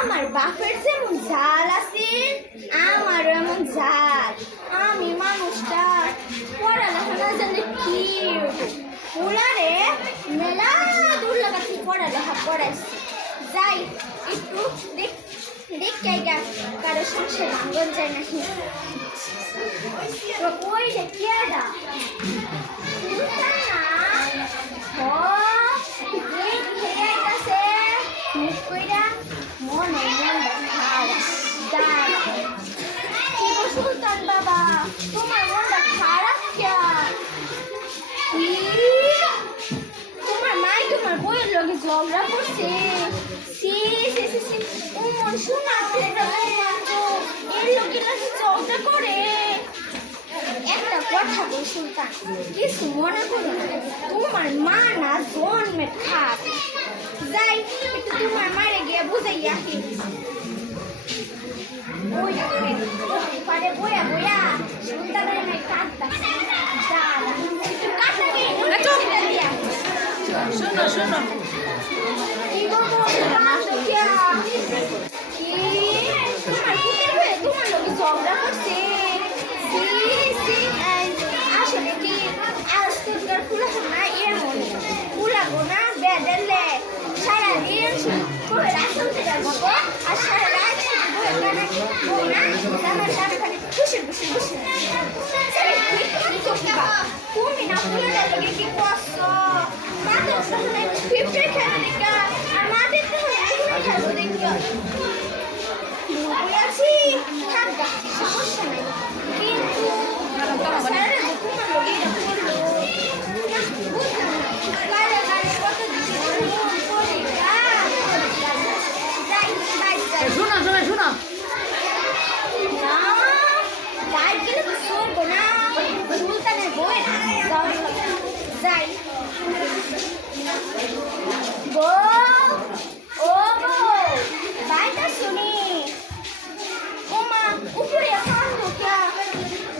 আমার বাপের যেমন ঝাল আছে আমার এমন ঝাল। আমি মানুষটা পড়ালেখা না জানলে কি ওলারে মেলা দূর লাগাচ্ছি পড়ালেখা পড়াইছি। যাই একটু দেখতে কারো সংসার ভাঙন যায় নাকি। ওই যে কেডা সুলতান বাবা তোমার মনটা খারাপ তোমার মাই তোমার বইয়ের লগে ঝগড়া করছে। শোনা এর লোকের নাকি ঝগড়া করে। একটা কথা বল সুলতান, কিছু মনে করো না, তোমার মা না জন্মে খাপ। যাই একটু তোমার মারে গিয়ে বুঝাই আসি। বইয়া বইয়া সুলতানের মেয়ে কাঁদতা শোনো শোনো তোমার লোকে ঝগড়া করছে। আসলে কি আজকালকার ফুলাফোনা এমন ফুলাবো না বেদেলে সারাদিন রাখতে যাবো আর সারা রাত তুমি না ফুলে লাগে কি করছো মাদের সামনে ফিফটি খেলা দেখা আর মাদের খেলা দেখা আছি থাকবা সমস্যা নাই, কিন্তু সারা তোমার লোক এটা করলো গালে গালে কত শোনো শোনো শোনো সুলতানের বই যাই ও বাইটা শুনি ওমা উপরে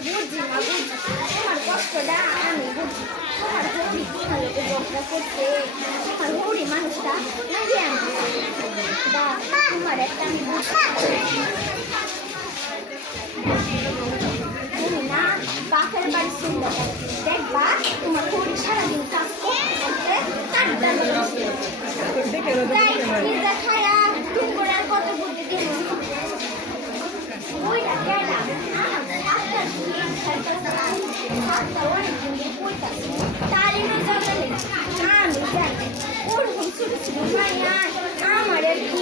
বুঝি না বুঝি তোমার কষ্টটা আমি বুঝি। তোমার যদি তোমার লোকে ঝগড়া করতে তোমার হরি মানুষটা নাকি আমি বা তোমার একটা আমি তুমি না বাপের বাড়ি শুনতে দেখবা তোমার হরি সারাদিন কাজ করতে খায়া তুমি করে আর কত বুদ্ধি দিন বইটা কেনা তারই জগলে আমি যাই ওরকম ছোট ছোট মাইয়া আমার আর কি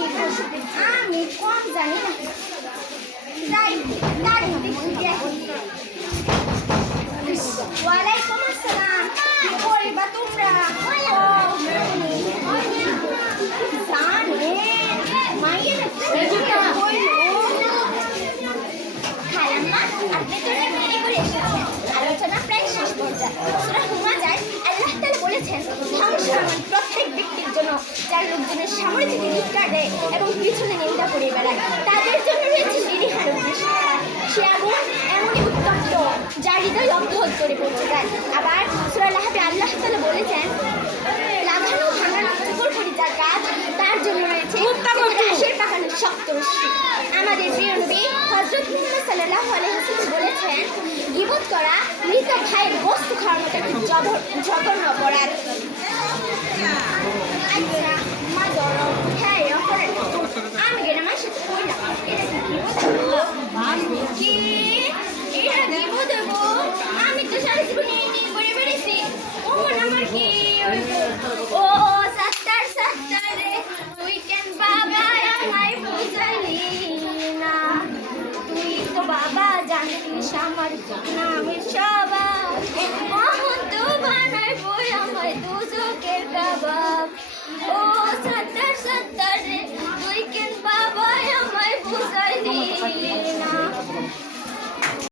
আমি কম জানি না। যাই তার মধ্যে ওয়ালাইকুম আসসালাম, কি করবা তোমরা? আপনি তো দেরি করে এসেছেন, আলোচনা প্রায় শেষ পর্যায়ে। সূরা হুমাযায় আল্লাহ তাআলা বলেছেন, ধ্বংস আমার প্রত্যেক ব্যক্তির জন্য যার লোকজনের সামনে থেকে ধিক্কার দেয় এবং পিছনে নিন্দা করে বেড়ায়, তাদের জন্য রয়েছে নিরীহার উদ্দেশ্য। সে আগুন এমনই উত্তপ্ত যা হৃদয় অবরোধ করে পড়তে যায়। আবার সূরা লাহাবে আল্লাহ তাআলা বলেছেন, লাগানো ভাঙানো উপরপরি যার কাজ তার জন্য রয়েছে আকাশের পাখানোর শক্ত রশ্মি। আমাদের প্রিয় নবী হযরত মুহাম্মদ সাল্লাল্লাহু আলাইহি ওয়াসাল্লাম বলেছেন, গীবত করা মৃত ভাইয়ের বস্তু খাওয়ার মতো একটি জঘন্য অপরাধ। আচ্ছা মা ধরো হ্যাঁ অপরাধ আমি গেলাম আমার সাথে কইলাম এটা কি এটা গীবত দেবো? আমি তো সারা জীবন নিয়ে করে বেড়েছি। ও আমার কি ও সাত্তার সাত্তারে তুই কেন বাবা আমায় বুঝালি না? তুই তো বাবা জানিস আমার নামের সবাই